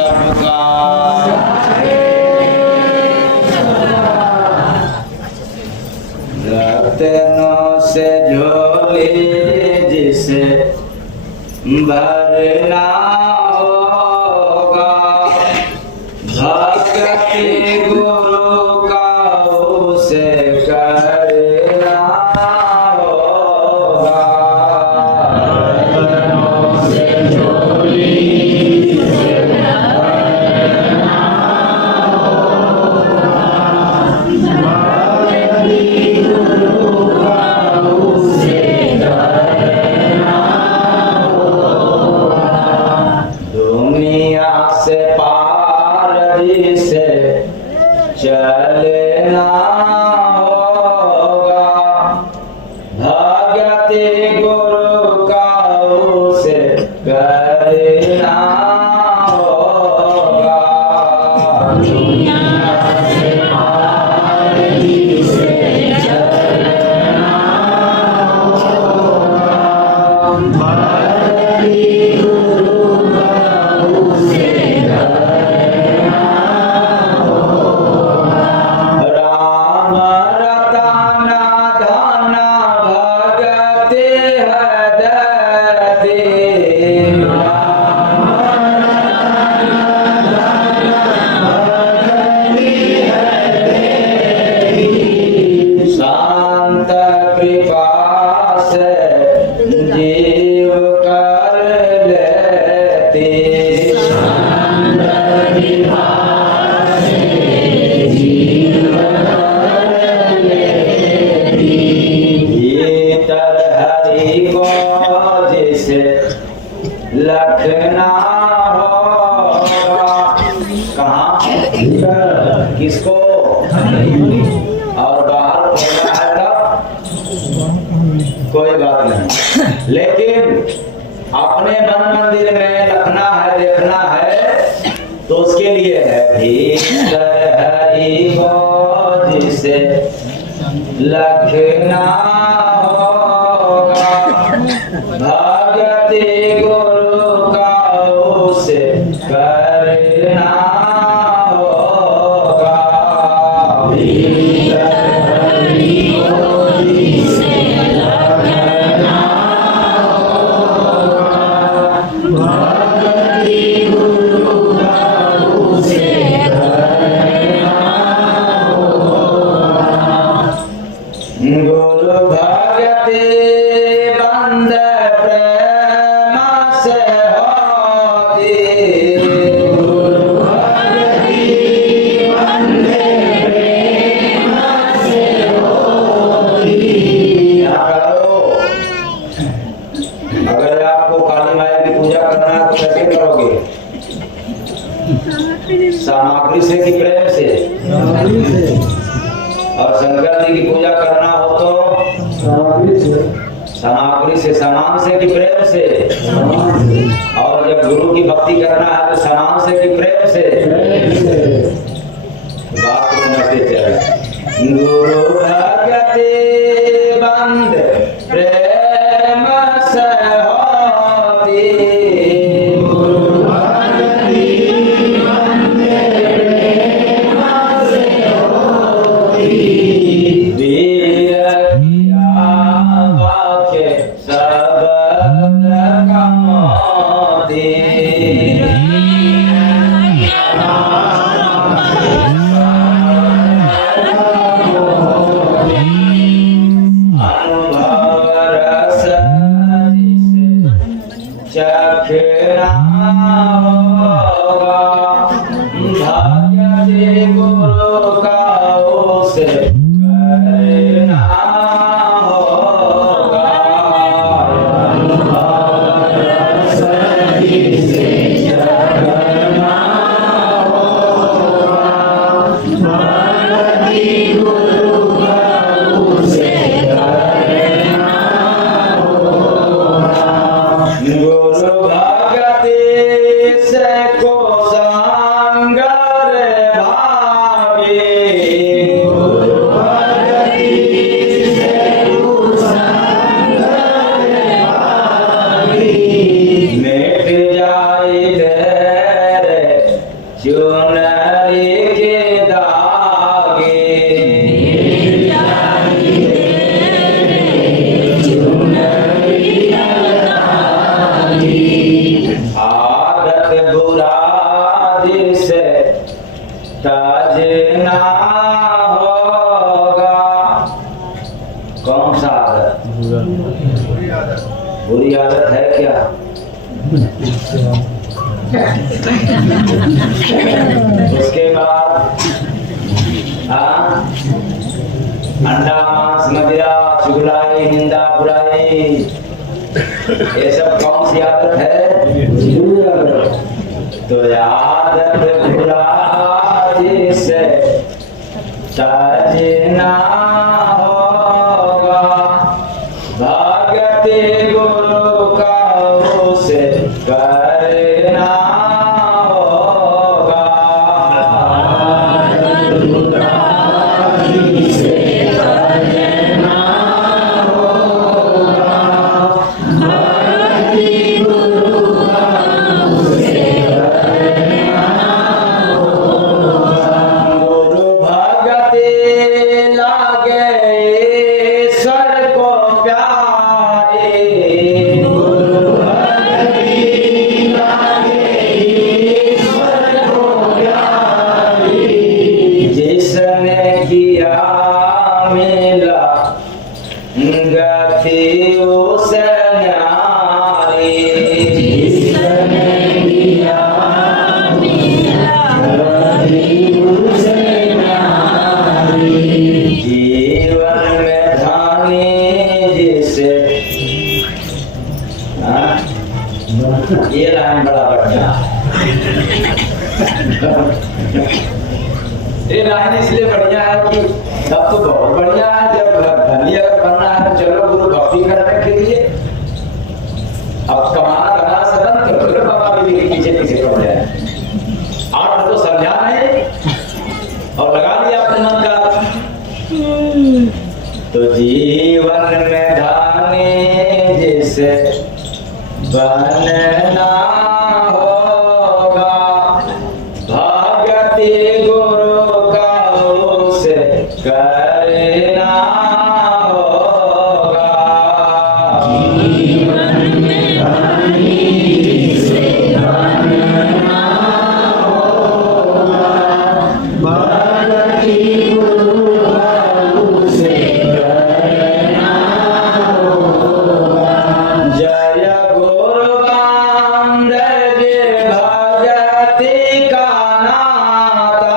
सबका। रत्नों से झोली जिसे भरना होगा, भक्ति गुरु का उसे करना होगा। रत्नों से झोली जिसे भरना होगा, भक्ति गुरु का उसे करना होगा। दुनिया से पार जिसे चलना होगा, भक्ति गुरु का उसे करना होगा। दुनिया से पार जिसे चलना होगा, भक्ति गुरु का उसे करना होगा। राम रतन धन भगति हदति, राम रतन धन भगति हदति, शांत कृपा से जीव कर लेती, शांत कृपा से जीव कर लेती। भीतर हरि को जिसे लखना होगा, कहाँ किसको, और बाहर खोलना है तब कोई बात नहीं, लेकिन अपने मन मंदिर में रखना है, देखना है, तो उसके लिए है भीतर हरि को जिसे लखना होगा, भक्ति गुरु का उसे करना होगा। भीतर हरि को जिसे लखना होगा, भक्ति गुरु का उसे करना होगा। गुरु भक्ति बंद प्रेम से होती, गुरु भक्ति बंद प्रेम से होती। क्या करो, अगर आपको काली माई की पूजा करना है तो कैसे करोगे? सामग्री से कि प्रेम से? और शंकर जी की पूजा करना हो तो सामग्री से, सामान से कि प्रेम से? और जब गुरु की भक्ति करना है तो सामान से कि प्रेम से? बात को समझते चले। गुरु भक्ति बंद प्रेम से होती, गुरु भक्ति बंद प्रेम से होती। वीर किया वाक्य शब्द कमोती, चुनरी के दागे आदत बुरा जिसे ताज ना होगा। कौन सा आदत? बुरी आदत है क्या? उसके बाद अंडा मांस मदिरा चुगलाई निंदा बुराई ये सब कौन सी आदत है? तो आदत बुरा जिसे ताज ना होगा। भगति गुरु का उसे करना होगा। गुरु भगति लागे ईश्वर को प्यारे। जिसने किया मिला गति उसे न्यारी। जीवन में धानी जिसे ये लाइन बड़ा बढ़िया। ये लाइन इसलिए बढ़िया है कि सब तो बहुत बढ़िया है। जब धनी अगर बनना है तो चलो गुरु भक्ति करने के लिए। अब कमाना धमाना सदन तो चलो बाबा भी पीछे पीछे पड़ जाए। आठ तो समझा नहीं और लगा लिया अपने मन का। तो जीवन में धानी जिसे बनना होगा। भगति गुरु का उसे करना होगा। जय गुरु बांधे भगति का नाता।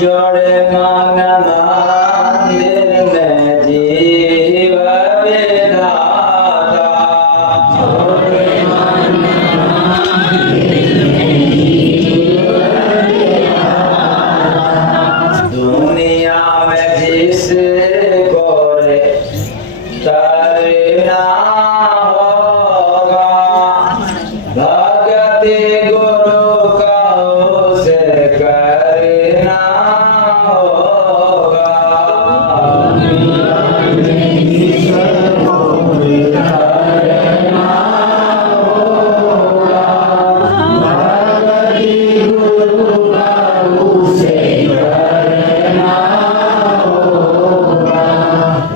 जोड़े मन मंदिर में जीव विधाता। दुनिया में जिसको रे तरना होगा। भगति गुरु का उसे करना होगा।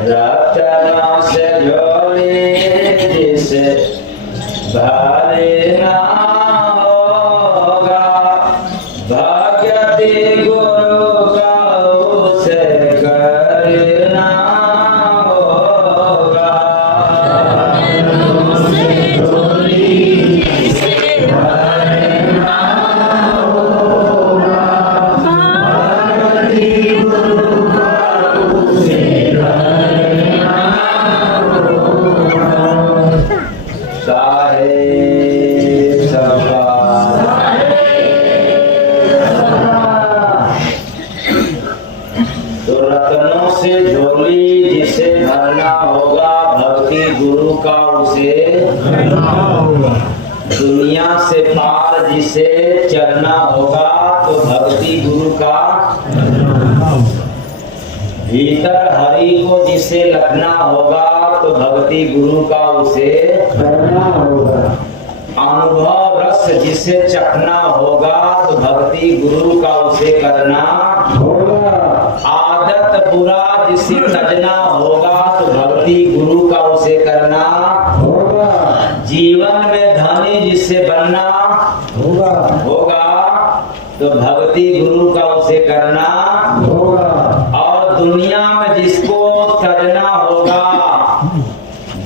रतनों से जोड़ी जिसे भरना होगा। भगति गुरु का उसे करना होगा। साहेब सबका तो रत्नों से झोली जिसे भरना होगा। भक्ति गुरु का उसे दुनिया से पार जिसे चलना होगा। तो भक्ति गुरु का भीतर हरि को जिसे लखना होगा तो भक्ति गुरु का उसे करना होगा। अनुभव रस जिसे चखना होगा तो भक्ति गुरु का उसे करना होगा। आदत बुरा जिसे तजना होगा तो भक्ति गुरु का उसे करना होगा। जीवन में धनी जिसे बनना होगा। होगा तो भक्ति गुरु का उसे करना होगा। और दुनिया में जिसको तरना होगा,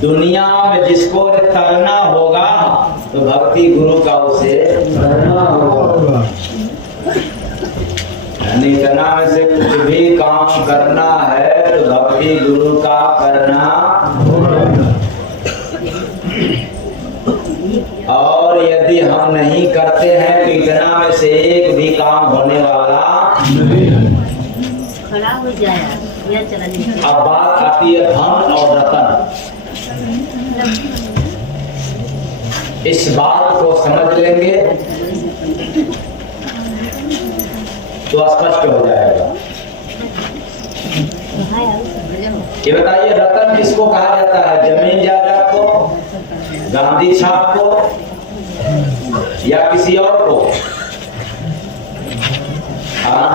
दुनिया में जिसको तरना होगा तो भक्ति गुरु का उसे करना होगा। नितना में से कुछ भी काम करना है तो भक्ति गुरु का करना होगा। और यदि हम नहीं करते हैं तो इतना में से एक भी काम होने वाला खड़ा हो जाए या चला जाए। अब बात आती है धन और रतन। इस बात को समझ लेंगे तो स्पष्ट हो जाएगा। ये बताइए रतन किसको कहा जाता है? जमीन जायदाद को, गांधी छाप को या किसी और को? हाँ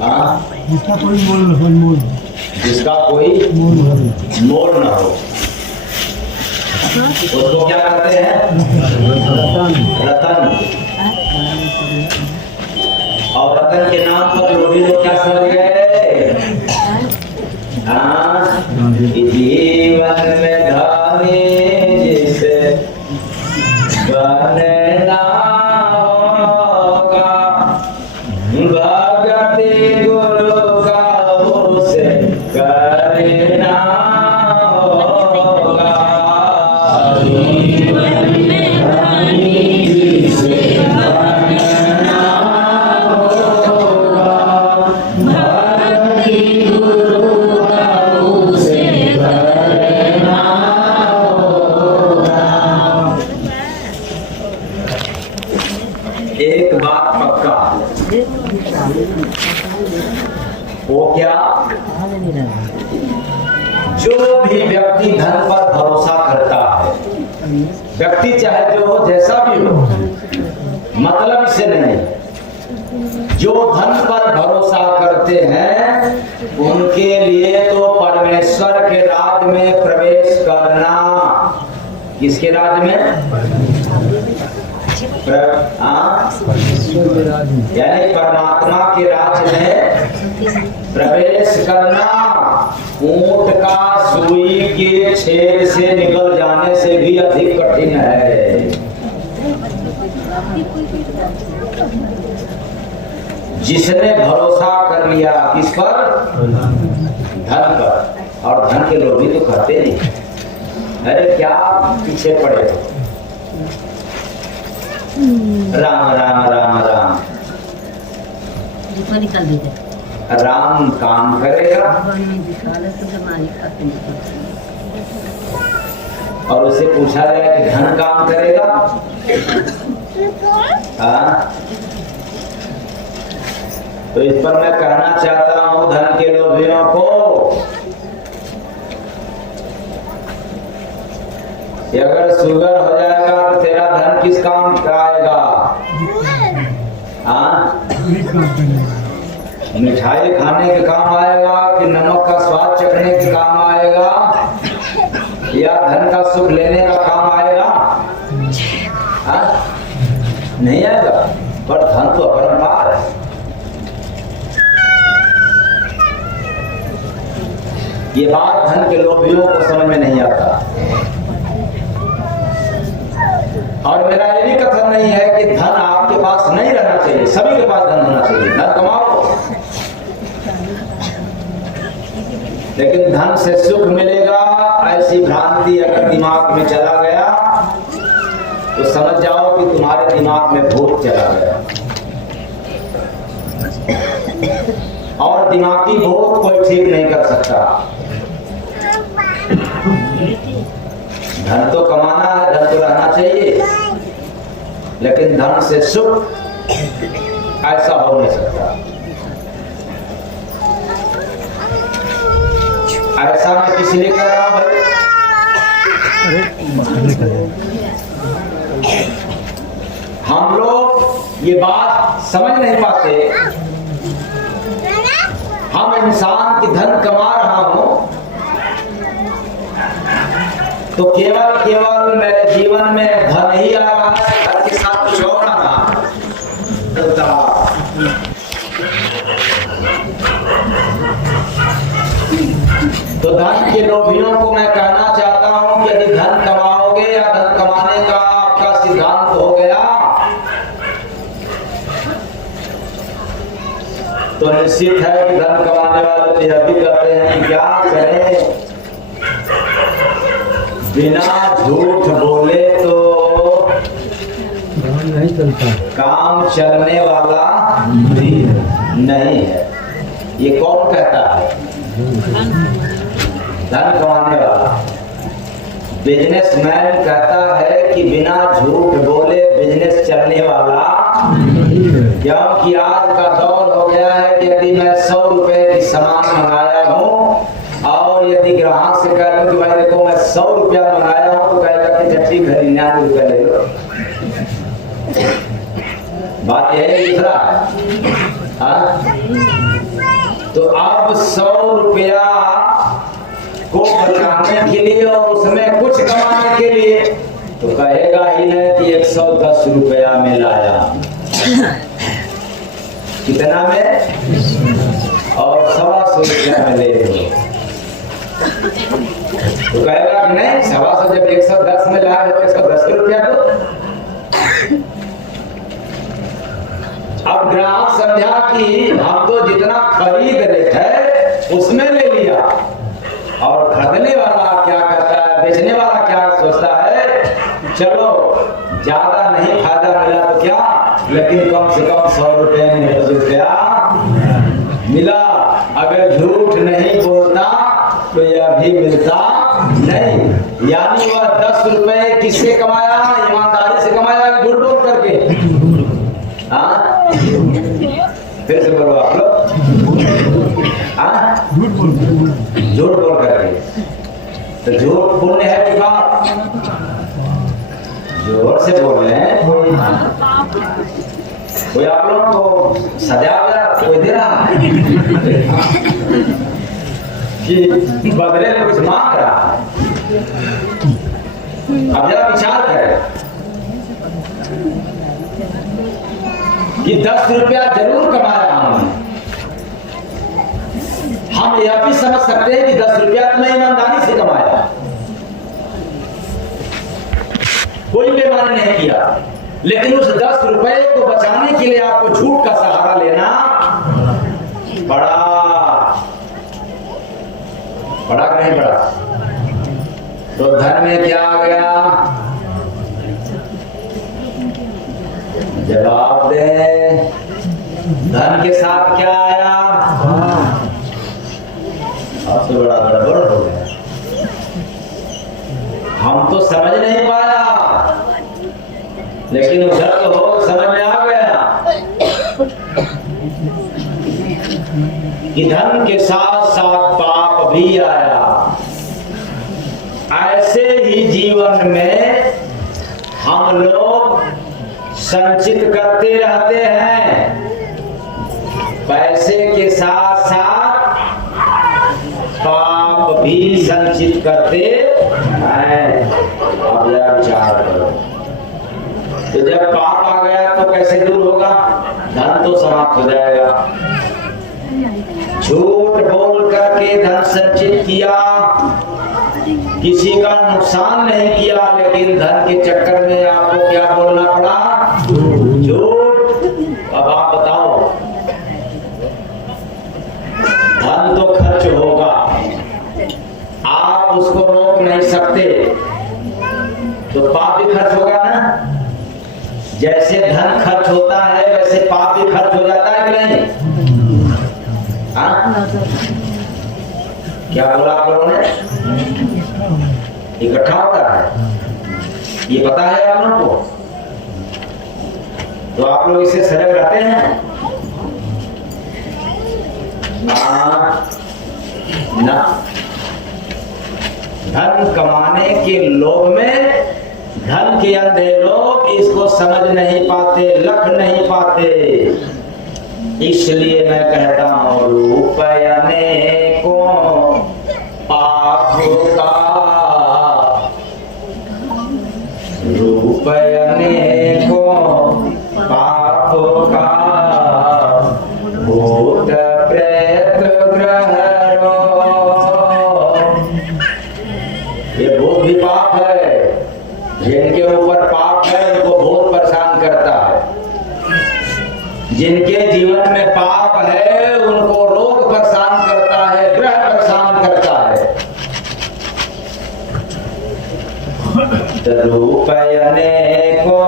हाँ, जिसका कोई मोल जिसका कोई मोल न हो उसको क्या कहते हैं? रतन। और रतन के नाम पर लोभी लोग क्या समझ गए? हाँ, जीवन में धनी जिसे बनना होगा भक्ति गुरु का उसे करना होगा। जीवन में धनी जिसे बनना होगा भक्ति गुरु का उसे करना होगा। एक बात पक्का, वो क्या? जो भी व्यक्ति धन पर भरोसा करता है, व्यक्ति चाहे जो हो जैसा भी हो, मतलब इससे नहीं, जो धन पर भरोसा करते हैं उनके लिए तो परमेश्वर के राज में प्रवेश करना। किसके राज में? यानी परमात्मा के राज में प्रवेश करना ऊंट का सुई के छेद से निकल जाने से भी अधिक कठिन है। जिसने भरोसा कर लिया किस पर? धन पर। और धन के लोभी तो करते नहीं। अरे क्या पीछे पड़े हो? राम राम राम राम निकल दीजिए। राम काम करेगा और उसे पूछा गया कि धन काम करेगा? हाँ, तो इस पर मैं कहना चाहता हूं धन के लोभियों को कि अगर शुगर हो जाएगा तो तेरा धन किस काम का आएगा? हाँ, मिठाई खाने के काम आएगा कि नमक का स्वाद चखने के काम आएगा या धन का सुख लेने का काम आएगा? हाँ? नहीं आएगा। पर धन तो अपरंपार है। ये बात धन के लोभियों को समझ में नहीं आता। और मेरा ये भी कथन नहीं है कि धन आपके पास नहीं रहना चाहिए, सभी के पास धन होना चाहिए, धन कमाओ, लेकिन धन से सुख मिलेगा ऐसी भ्रांति अगर दिमाग में चला गया तो समझ जाओ कि तुम्हारे दिमाग में भूत चला गया। और दिमागी भूत कोई ठीक नहीं कर सकता। धन तो कमाना है, धन तो रहना चाहिए, लेकिन धन से सुख ऐसा हो नहीं सकता। ऐसा मैं किस लिए कर रहा हूं भाई? हम लोग ये बात समझ नहीं पाते। हम इंसान की धन कमा रहा हूं तो केवल मेरे जीवन में धन ही आ रहा है, घर के साथ कुछ और आ रहा है। तो धन के लोभियों को मैं कहना चाहता हूं कि यदि धन कमाओगे या धन कमाने का आपका सिद्धांत हो गया तो निश्चित है कि धन कमाने वाले तो यह भी कहते हैं कि क्या करें, बिना झूठ बोले तो नहीं चलता, काम चलने वाला नहीं है। ये कौन कहता है? धन कमाने वाला बिजनेसमैन कहता है कि बिना झूठ बोले बिजनेस चलने वाला, क्योंकि आज का दौर हो गया है कि यदि मैं 100 रुपए की सामान मंगाया हूं और यदि ग्राहक से कह दूं कि भाई देखो मैं 100 रुपया मंगाया हूं तो कहेगा कि अच्छा ठीक है 99 रुपया ले लो। बात यह है दूसरा हाँ? तो अब 100 रुपया को बचाने के लिए और उसमें कुछ कमाने के लिए तो कहेगा ही नहीं कि 110 रुपया में लाया। कितना में? और 125 रुपया में ले लो। तो कहेगा कि नहीं 125 जब 110 में लाया तो 110 रुपया दो। अब ग्राहक समझा कि हम तो जितना खरीद रहे थे उसमें ले लिया, और खरीदने वाला क्या करता है, बेचने वाला क्या सोचता है, चलो ज्यादा नहीं फायदा मिला तो क्या, लेकिन कम से कम 100 रुपए में 10 रुपया मिला। अगर झूठ नहीं बोलता तो यह भी मिलता नहीं। यानी वह 10 रुपए किससे कमाया? ईमानदारी से कमाया, झूठ बोल करके। हाँ फिर से बोलो आप लोग। हाँ झूठ बोल करके। तो झूठ पुण्य है कि पाप? जोर से बोल रहे हैं। कोई आप लोगों को सजा वगैरह कोई दे रहा है कि बदले में कुछ मांग रहा है? अब जरा विचार करें कि 10 रुपया जरूर कमाया हमने। हम यह भी समझ सकते हैं कि 10 रुपया तुमने ईमानदारी से कमाया, कोई बेईमानी नहीं किया, लेकिन उस 10 रुपए को बचाने के लिए आपको झूठ का सहारा लेना पड़ा। पड़ा कि नहीं पड़ा? तो धन में क्या आ गया? जवाब दे। धन के साथ क्या आया? अब तो बड़ा गड़बड़ हो गया। हम तो समझ नहीं पाया, लेकिन उधर तो हो समझ में आ गया कि धन के साथ साथ पाप भी आया। ऐसे ही जीवन में हम लोग संचित करते रहते हैं, पैसे के साथ साथ पाप भी संचित करते हैं। अब विचार करो, तो जब पाप आ गया तो कैसे दूर होगा? धन तो समाप्त हो जाएगा। झूठ बोल करके धन संचित किया, किसी का नुकसान नहीं किया, लेकिन धन के चक्कर में आपको क्या बोलना पड़ा? झूठ। अब आप बताओ, धन तो खर्च होगा, आप उसको रोक नहीं सकते, तो पाप भी खर्च होगा ना। जैसे धन खर्च होता है वैसे पाप भी खर्च हो जाता है कि नहीं? हाँ? क्या बोला आप लोगों ने? इकट्ठा होता है, ये पता है आप लोगों को? तो आप लोग इससे सजग रहते हैं। ना धन कमाने के लोभ में धन के अंधे लोग इसको समझ नहीं पाते, लख नहीं पाते। इसलिए मैं कहता हूँ रुपये को पाप का, रुपये को पाप का, भूत प्रेत ग्रह ये भूत भी पाप है। जिनके ऊपर पाप है उनको भूत परेशान करता है। जिनके जीवन में पाप है उनको रोग परेशान करता है, ग्रह परेशान करता है। रुपये को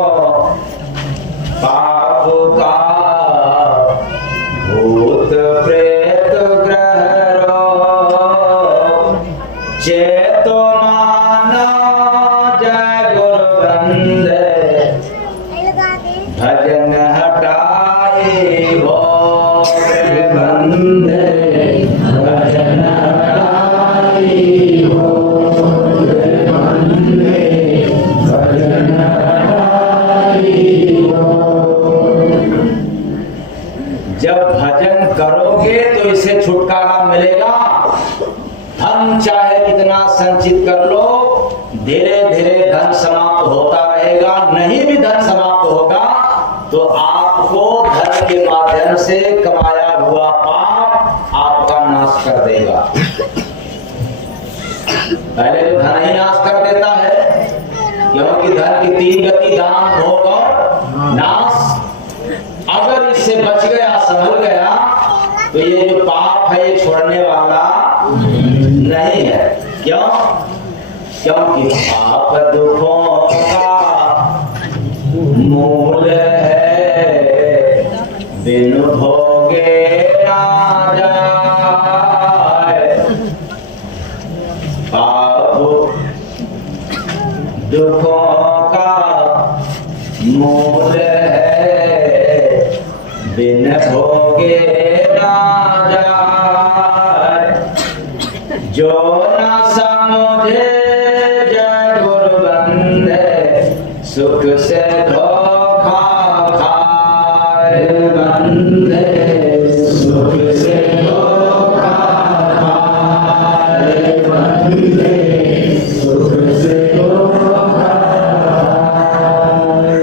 पाप का, भूत प्रेत ग्रह रोग, चेतो मानो जय गुरु बंदे, भजन हटाए भोग बंदे, भजन हटाए भोग बंदे, भजन हटाए भोग। जब भजन करोगे तो इससे छुटकारा मिलेगा। धन चाहे कितना संचित कर लो, धीरे धीरे धन समाप्त होता रहेगा। नहीं भी धन समाप्त होगा तो आपको धन के माध्यम से कमाया हुआ पाप आपका नाश कर देगा। पहले तो धन ही नाश कर देता है, क्योंकि धन की तीन गति दान, भोग और नाश। अगर इससे बच गया, संभल गया, तो ये जो पाप है ये छोड़ने वाला नहीं है। क्यों? क्योंकि पाप दुखों का मूल है, बिन भोगे ना जाए। पाप दुखों का मूल है, बिन भोगे ना जाए। जो न समझे जय गुरु बंदे, सुख से धोखा खाए बंदे, सुख से धोखा खाए बंदे, सुख से धोखा खाए।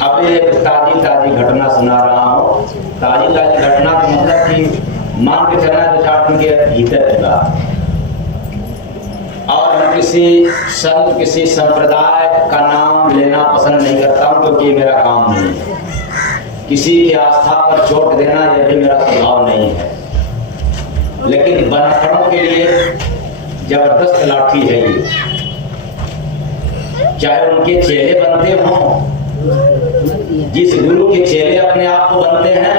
अब एक ताजी घटना सुना रहा हूँ। ताजी घटना का मतलब कि मान के चलना जो 4 दिन के भीतर की बात, और हम किसी संत, किसी संप्रदाय का नाम लेना पसंद नहीं करता हूँ, क्योंकि मेरा काम नहीं है। किसी की आस्था पर चोट देना यह भी मेरा स्वभाव नहीं है। लेकिन बनकड़ों के लिए जबरदस्त लाठी है ये। चाहे उनके चेले बनते हों, जिस गुरु के चेले अपने आप को बनते हैं,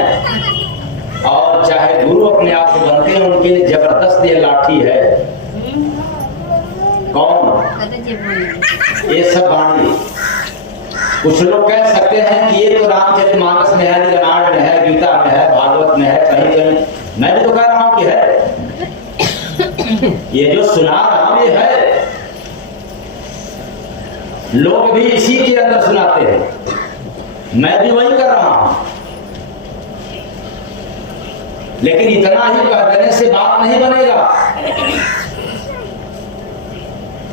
और चाहे गुरु अपने आप को बनते हैं, उनके लिए जबरदस्त ये लाठी है। कौन? ये सब वाणी। कुछ लोग कह सकते हैं कि ये तो रामचरितमानस में है, रामायण में है, गीता में है, भागवत में है, कहीं कहीं। मैं भी तो कह रहा हूं कि है। ये जो सुना रहा हूं ये है। लोग भी इसी के अंदर सुनाते हैं, मैं भी वही कर रहा हूं। लेकिन इतना ही कह देने से बात नहीं बनेगा।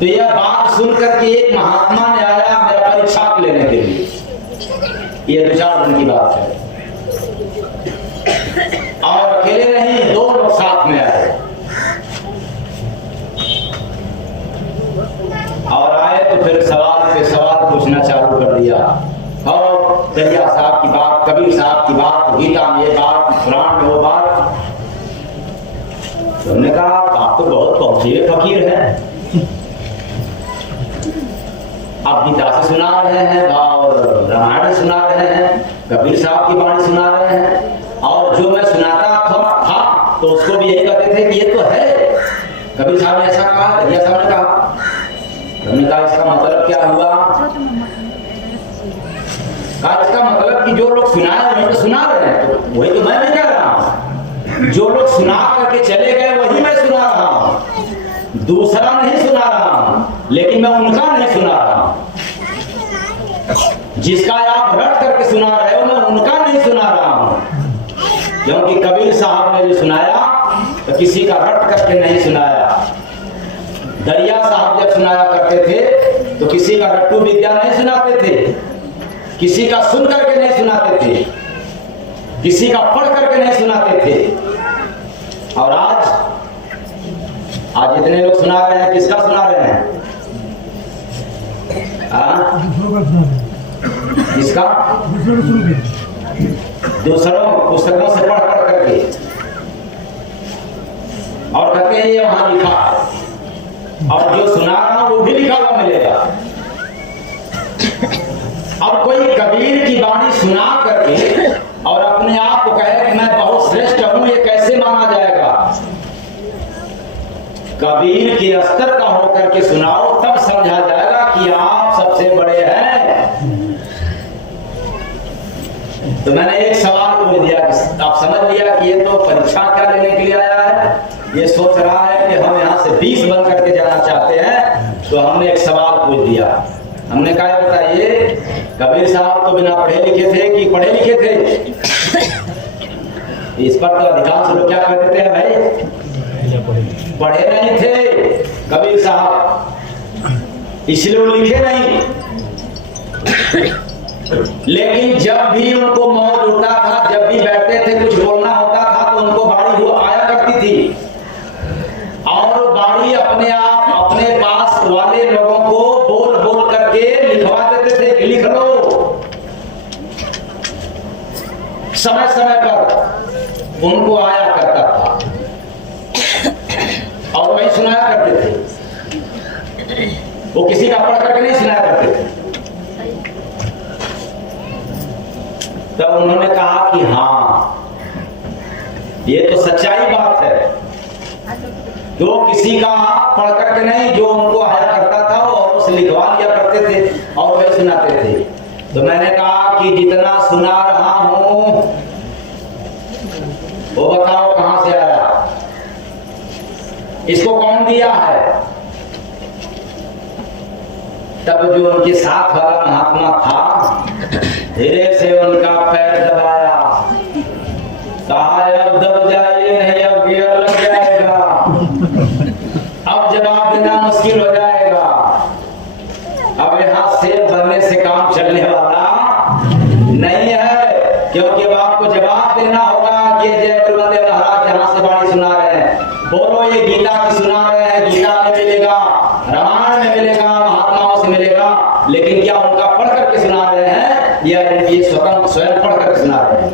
तो यह बात सुनकर के एक महात्मा ने आया मेरा परीक्षा लेने के लिए। यह 2-4 दिन की बात है, और अकेले नहीं, 2 लोग साथ में आए। और आए तो फिर सवाल पे सवाल पूछना चालू कर दिया। और दरिया साहब की बात, कबीर साहब की बात, गीता में ये बात, कुरान में वो बात। हमने कहा आप तो बहुत पहुंचे फकीर हैं। आप गीता से सुना रहे हैं और रामायण सुना रहे हैं, कबीर साहब की वाणी सुना रहे हैं, और जो मैं सुनाता था तो उसको भी यही कहते थे कि ये तो है। कबीर साहब ने ऐसा कहा, दरिया साहब ने कहा। हमने कहा इसका मतलब क्या हुआ? कहा इसका मतलब मतलब कि जो लोग सुनाए वही तो सुना रहे हैं, तो वही तो मैं भी कह रहा हूँ। जो लोग सुना करके चले गए वही मैं सुना रहा हूँ, दूसरा नहीं सुना रहा हूँ, लेकिन मैं उनका नहीं सुना रहा हूँ। जिसका आप रट करके सुना रहे हो मैं उनका नहीं सुना रहा हूँ। क्योंकि कबीर साहब ने जो सुनाया तो किसी का रट करके नहीं सुनाया। दरिया साहब जब सुनाया करते थे तो किसी का रट्टू विद्या नहीं सुनाते थे, किसी का सुन करके नहीं सुनाते थे, किसी का पढ़ करके नहीं सुनाते थे। और आज जितने लोग सुना रहे हैं किसका सुना रहे हैं? किसका? दूसरों पुस्तकों से पढ़ पढ़ करके, और कहते हैं ये वहां लिखा है, और जो सुना रहा हूं वो भी लिखा हुआ मिलेगा। अब कोई कबीर की वाणी सुना करके और अपने आप को कहे कि मैं बहुत श्रेष्ठ हूं, ये कैसे माना जाएगा? कबीर के स्तर का होकर के सुनाओ, तब समझा जाएगा कि आप सबसे बड़े हैं। तो मैंने एक सवाल पूछ दिया कि आप समझ लिया कि ये तो परीक्षा क्या लेने के लिए आया है, ये सोच रहा है कि हम यहाँ से 20 बन करके जाना चाहते हैं। तो हमने एक सवाल पूछ दिया, हमने कहा बताइए कबीर साहब तो बिना पढ़े लिखे थे कि पढ़े लिखे थे? इस पर तो अधिकांश लोग क्या कहते हैं, भाई पढ़े नहीं थे कबीर साहब, इसलिए वो लिखे नहीं। लेकिन जब भी उनको मौज होता था, जब भी बैठते थे कुछ बोलना होता था तो उनको बाड़ी वो आया करती थी, और बाड़ी अपने आप अपने पास वाले लोगों को बोल बोल करके लिखवा देते थे कि लिख लो। समय समय पर उनको आया करता था और वही सुनाया करते थे, वो किसी का पढ़ करके नहीं सुनाया करते थे। तब उन्होंने कहा कि हाँ ये तो सच्चाई बात है, जो किसी का पढ़ करके नहीं, जो उनको आया करता था और उसे लिखवा लिया करते थे और वही सुनाते थे। तो मैंने कहा कि जितना सुना रहा हूं वो बताओ कहां से आया, इसको कौन दिया है? तब जो उनके साथ वाला महात्मा था धीरे से उनका पैर दबाया, कहा अब दब जाइए नहीं, अब गियर लग जाएगा, अब जवाब देना मुश्किल हो जाएगा, अब यहाँ शेर बनने से काम चलने वाला नहीं है। क्योंकि अब आपको जवाब देना होगा कि जय गुरुवंदे महाराज जहाँ से वाणी सुना रहे हैं, बोलो ये गीता की सुना रहे हैं, गीता में मिलेगा, रामायण में मिलेगा, महात्माओं से मिलेगा, लेकिन क्या उनका पढ़ करके सुना रहे हैं या ये स्वयं पढ़ करके सुना रहे हैं?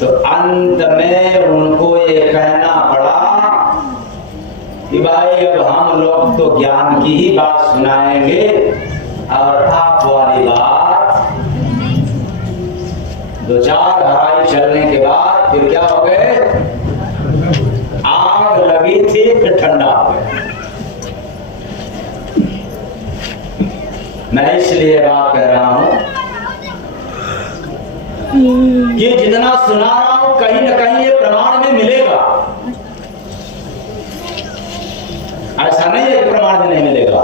तो अंत में उनको ये कहना पड़ा कि भाई अब हम लोग तो ज्ञान की ही बात सुनाएंगे, और आप वाली बात 2-4 हराई चलने के बाद फिर क्या हो गए, आग लगी थी फिर ठंडा हो गया। मैं इसलिए बात कह रहा हूं कि जितना सुना रहा हूं कहीं ना कहीं ये प्रमाण में मिलेगा, ऐसा नहीं है कि प्रमाण में नहीं मिलेगा।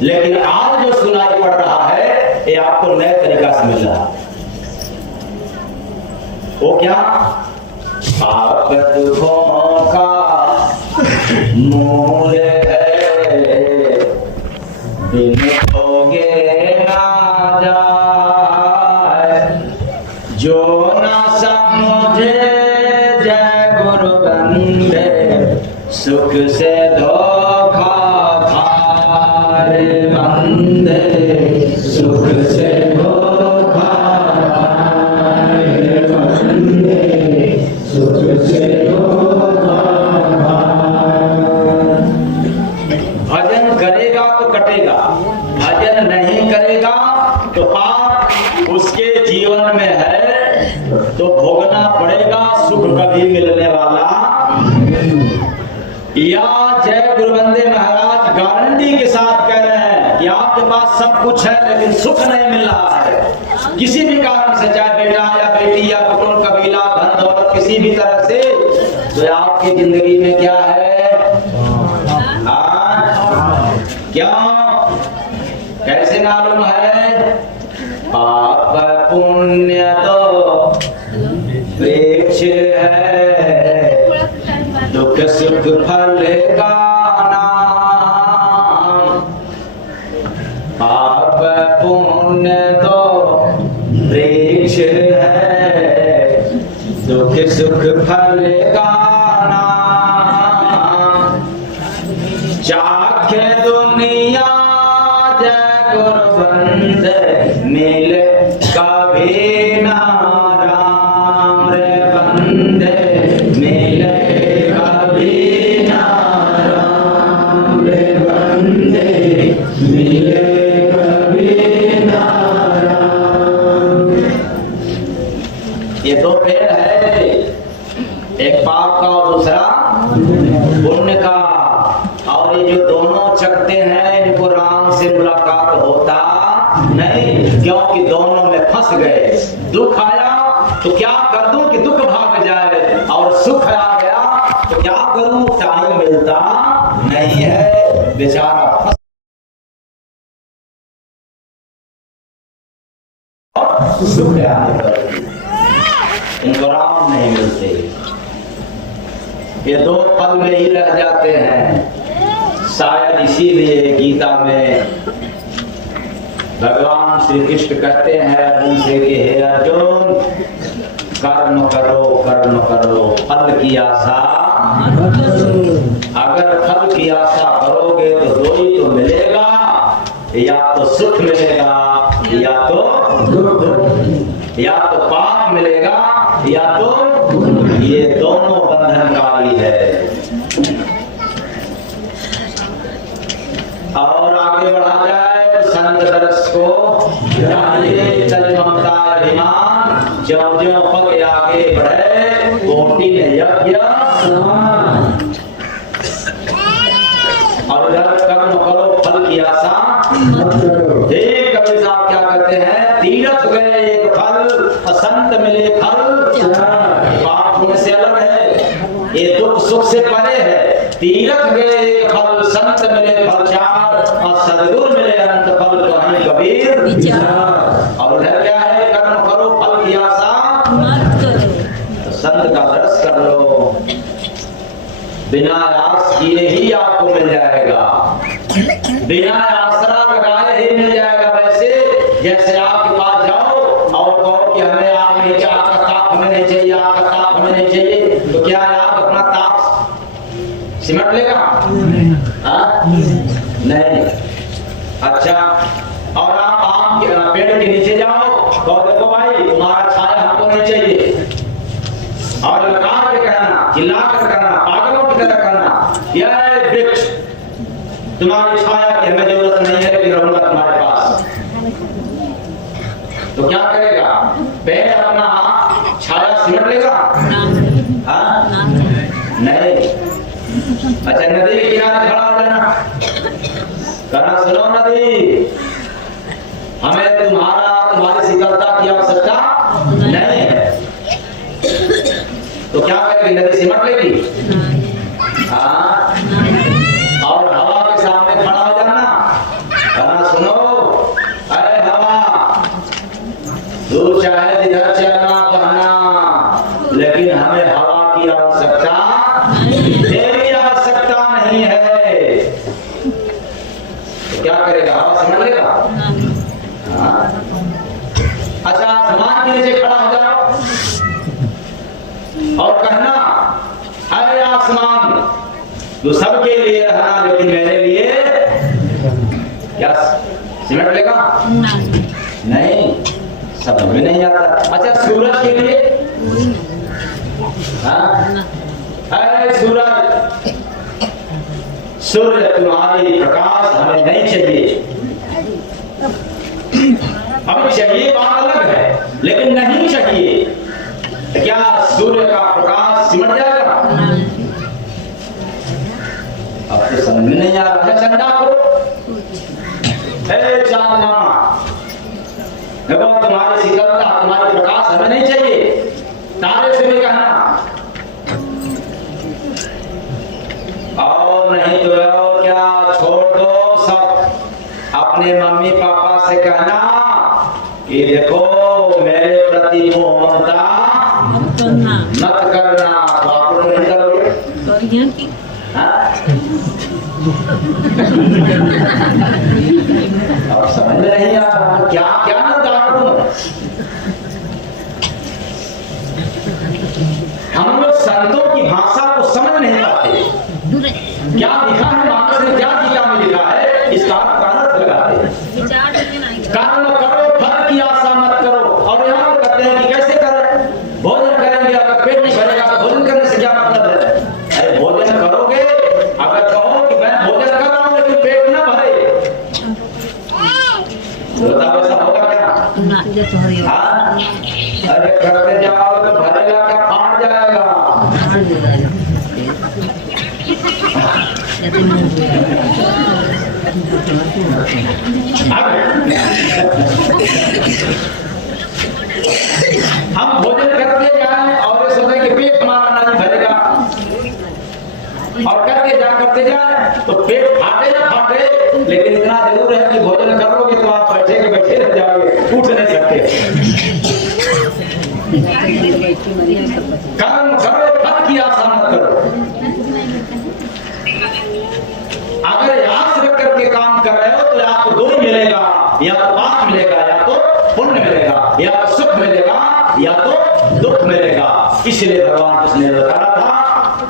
लेकिन आज जो सुनाई पड़ रहा है ये आपको नए तरीका से मिल रहा है। वो क्या? पाप दुखों का मूल है, बिन खोगे ना जाए, जो ना समझे जय गुरु बंदे, सुख से धोखा खारे बंदे, सुख से धोखा खारे बंदे, सुख से धोखा खारे। भजन करेगा तो कटेगा, भजन नहीं करेगा तो पाप उसके जीवन में है तो भोगना पड़ेगा, सुख कभी मिलने वाला। या जय गुरुबंदे महाराज गारंटी के साथ कह रहे हैं कि आपके पास सब कुछ है लेकिन सुख नहीं मिल रहा है किसी भी कारण से, चाहे बेटा या बेटी या कुटुंब कबीला धन दौलत किसी भी तरह से, तो आपकी जिंदगी में क्या है? क्यों? कैसे मालूम है? पाप पुण्य तो वृक्ष है, दुख सुख फल का नाम। पाप पुण्य तो वृक्ष है, दुख सुख फल का नाम। चाखे दुनिया जय गुरुबंद मिल कभी ना राम रे बंदे मिल कभी ना राम रे बंदे मिल कभी ना राम। ये दो पेड़ है, एक पाप का और दूसरा पुण्य का, और ये जो दोनों चकते हैं इनको राम से मुलाकात होता नहीं, क्योंकि दोनों में फंस गए। दुख आया तो क्या कर दूं कि दुख भाग जाए, और सुख आ गया तो क्या करूं, टाइम मिलता नहीं है, बेचारा फंस। सुख आने पर इनको राम नहीं मिलते, ये दो पल में ही रह जाते हैं। शायद इसीलिए गीता में भगवान श्री कृष्ण कहते हैं अर्जुन से कि हे अर्जुन, कर्म करो फल की आशा, अगर फल की आशा करोगे तो दो ही तो मिलेगा, या तो सुख मिलेगा या तो दुख, या तो पाप मिलेगा या तो, ये दोनों बंधनकारी है। और आगे बढ़ा जाए तो संत दरस को जानिए तज ममता अभिमान, ज्यों ज्यों पग आगे बढ़े कोटि ने यज्ञ समान। और इधर कर्म करो फल की आशा मत करो। एक कबीर साहब क्या कहते हैं, तीरथ गए एक फल असंत मिले फल, पाप पुण्य से अलग है, ये दुख सुख से परे है। तीरथ गए एक फल संत मिले फल चार, और सदगुरु मिले अनंत फल कहीं कबीर विचार। और इधर क्या है, कर्म करो फल की आशा मत करो, तो संत का दर्श कर लो, बिना आस किए ही आपको मिल जाएगा, बिना आसरा लगाए ही मिल जाएगा। वैसे जैसे आपके पास जाओ और कहो कि हमें आप नहीं चाहिए, आपका ताप हमें नहीं चाहिए, आपका ताप हमें नहीं चाहिए, तो क्या आप अपना ताप सिमट लेगा? नहीं। अच्छा, और आप आम के पेड़ के नीचे जाओ तो देखो भाई तुम्हारा छाया हमको नहीं चाहिए, और लकार के कहना, चिल्ला कर कहना, पागलों की तरह कहना, यह वृक्ष तुम्हारी छाया की हमें जरूरत नहीं है, लेकिन रहूंगा तुम्हारे पास, तो क्या करेगा? पेड़ अपना छाया सिमट लेगा? हाँ? नहीं। अच्छा, नदी के किनारे खड़ा हो जाना, कहना सुनो नदी, हमें तुम्हारी शीतलता की आवश्यकता नहीं है, तो क्या करेगी? नदी सिमट लेगी? हाँ। और हवा के सामने खड़ा हो जाना, कहना सुनो अरे हवा, तू चाहे जिधर चलना बहना, लेकिन हमें हवा की आवश्यकता, तेरी आवश्यकता नहीं है, तो क्या करेगा? हवा समझ लेगा? हाँ। अच्छा, आसमान के नीचे खड़ा हो जाओ और कहना अरे आसमान, तू सबके लिए रहना लेकिन मेरे लिए, क्या सिमट लेगा? नहीं, सब में नहीं आता। अच्छा, सूरज के लिए? हाँ? अरे सूरज, सूर्य तुम्हारी प्रकाश हमें नहीं चाहिए, हमें चाहिए बात अलग है, लेकिन नहीं चाहिए, क्या सूर्य का प्रकाश सिमट जाएगा? से समझ में नहीं आ रहा है चंदा को। ए चांद मामा, देखो तुम्हारी शीतलता, तुम्हारी प्रकाश हमें नहीं चाहिए, तारे से भी कहना, और नहीं तो और क्या, छोड़ दो सब। अपने मम्मी पापा से कहना कि देखो मेरे प्रति मोह ममता मत करना, तो आप लोग नहीं करोगे। हाँ? अब समझ में नहीं आ रहा क्या क्या ना डालूं। हम लोग संतों की भाषा को समझ नहीं पाते। क्या लिखा है मानस ने, क्या गीता में लिखा है, इसका अर्थ लगाते हैं। कर्म करो फल की आशा मत करो। और यहाँ कहते हैं कि कैसे करें, भोजन करेंगे, अगर पेट नहीं भरेगा तो भोजन करने से क्या मतलब है। अरे भोजन करोगे, अगर कहो कि मैं भोजन कर रहा हूँ लेकिन पेट ना भरे, बताओ ऐसा होगा क्या? हाँ? अरे करते जाओ तो भरेगा क्या, फाड़ जाएगा। हम भोजन करते जाएं और सोचें कि पेट हमारा नहीं भरेगा, और करते जाएं तो पेट फाटे ना फाटे, लेकिन इतना जरूर है कि भोजन करोगे तो आप बैठे के बैठे रह जाओगे, उठ नहीं सकते। कर्म करो फल की आशा मत करो। अगर आस रख करके काम कर रहे हो तो आपको दो ही मिलेगा, या तो पाप मिलेगा, या तो पुण्य मिलेगा, या तो सुख मिलेगा, या तो दुख मिलेगा। इसलिए भगवान कृष्ण ने बताया था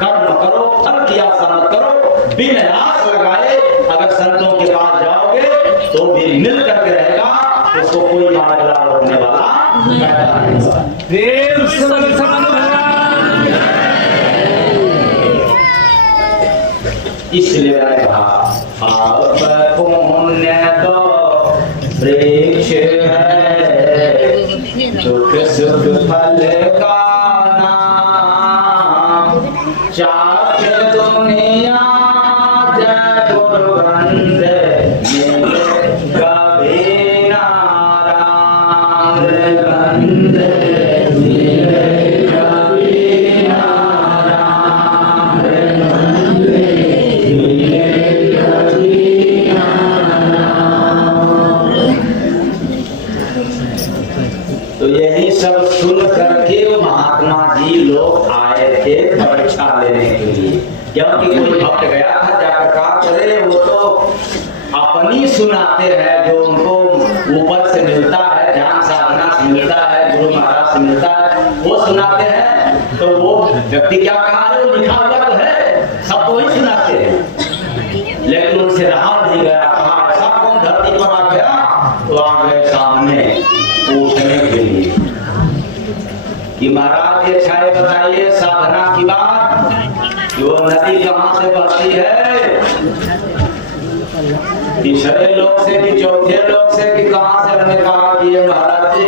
कर्म करो फल की आशा मत करो, बिन आस लगाए अगर संतों के पास जाओगे तो भी मिल करके रहेगा, उसको कोई मामला रोकने वाला नहीं होगा। इसलिए मैंने कहा आप पुण्य तो वृक्ष है, सुख सुख फल का नाम, चाख दुनिया जय गुरुवंद कभी नाराम गंध सब सुन करके महात्मा जी लोग आए थे परीक्षा लेने के लिए। क्योंकि कोई भक्त गया था, जाकर कहा चले वो तो अपनी सुनाते हैं जो उनको ऊपर से मिलता है, ध्यान साधना से मिलता है, गुरु महाराज से मिलता है, वो सुनाते हैं। तो वो व्यक्ति क्या कहा, वो लिखा हुआ तो है, सब तो वही सुनाते हैं, लेकिन उनसे रहा नहीं गया। कहा ऐसा कौन धरती पर आ गया, तो आ गए सामने पूछने के लिए कि महाराज ये छाए बताइए साधना की बात, वो नदी कहाँ से बहती है, तीसरे लोक से कि चौथे लोक से कि कहाँ से। हमने कहा कि ये महाराज जी